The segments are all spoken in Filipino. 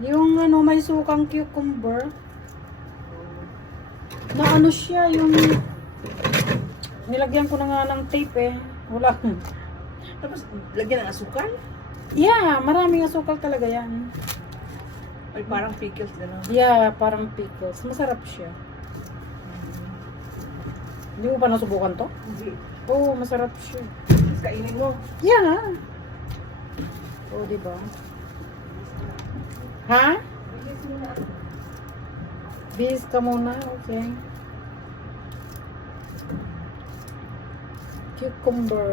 Yung ano, may sukang cucumber. Na ano siya, yung nilagyan ko na nga ng tape eh. Wala. Tapos, lagyan ng asukal? Yeah, maraming asukal talaga yan. Ay, parang pickles gano'n. Yeah, parang pickles. Masarap siya. Hindi mo pa nasubukan to? Hindi. Oo, masarap siya. Kainin mo. Yeah. Oo, diba? Ha? Bis ka muna, okay. Cucumber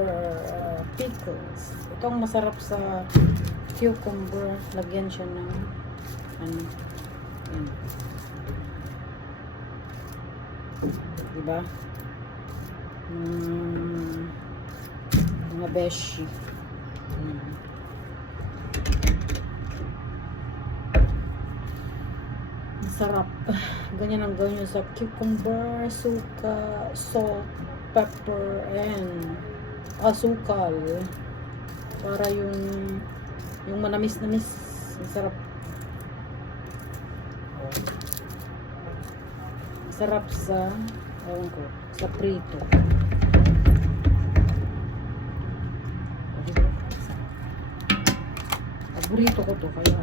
pickles. Ito ang masarap sa cucumber. Lagyan siya ng ano. Yan. Diba? Mga beshi. Sarap. Ganyan ang gawin nyo sa cucumber, suka, salt, pepper, and asukal. Para yung manamis-namis. Masarap. Masarap sa ewan ko, sa prito. Paborito ko to kaya